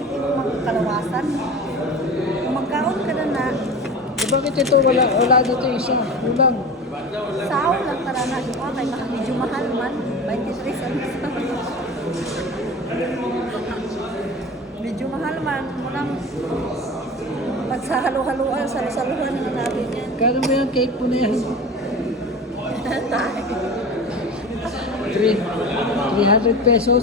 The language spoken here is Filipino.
init, imong kalawasan. Kung magkaon ka na, Bakit ito wala dito isa? Ulang. sao lang tara na. Okay, medyo mahal man. 23 cents. Medyo mahal man. Munang pag sa halo-haloan, salusaluhan na natin yan. Kano mo yung cake po na yan? 300 pesos.